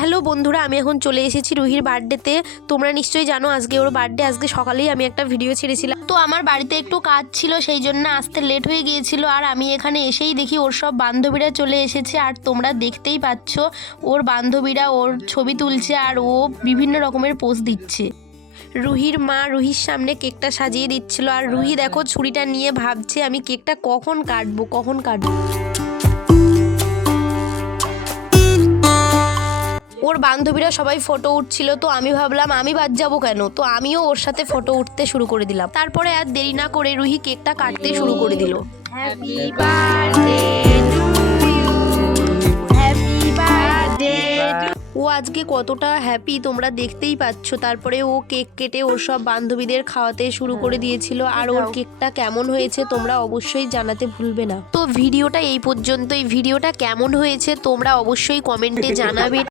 Hello বন্ধুরা, আমি এখন চলে এসেছি রুহির বার্থডেতে। তোমরা নিশ্চয়ই জানো আজকে ওর বার্থডে। আজকে সকালেই আমি একটা ভিডিও ছেড়েছিলাম। তো আমার বাড়িতে একটু কাজ ছিল, সেই জন্য আসতে লেট হয়ে গিয়েছিল। আর আমি এখানে এসেই দেখি ওর সব বান্ধবীরা চলে এসেছে। আর তোমরা দেখতেই পাচ্ছ ওর বান্ধবীরা ওর ছবি তুলছে আর ও বিভিন্ন রকমের পোজ দিচ্ছে। রুহির মা রুহির সামনে কেকটা সাজিয়ে দিচ্ছিল। আর রুহি দেখো ছুরিটা নিয়ে ভাবছে আমি কেকটা কখন কাটবো। ওর বান্ধবীরা সবাই ফটো উঠছিল, তো আমি ভাবলাম আমি বাদ যাবো কেন, তো আমিও ওর সাথে ফটো উঠতে শুরু করে দিলাম। তারপরে আর দেরি না করে রুহি কেকটা কাটতে শুরু করে দিল। Happy birthday to you, happy birthday. ও আজকে কতটা হ্যাপি তোমরা দেখতেই পাচ্ছ। তারপরে ও কেক কেটে ওর সব বান্ধবীদের খাওয়াতে শুরু করে দিয়েছিল। আর ওর কেকটা কেমন হয়েছে তোমরা অবশ্যই জানাতে ভুলবে না। তো ভিডিওটা এই পর্যন্তই। ভিডিওটা কেমন হয়েছে তোমরা অবশ্যই কমেন্টে জানাবে।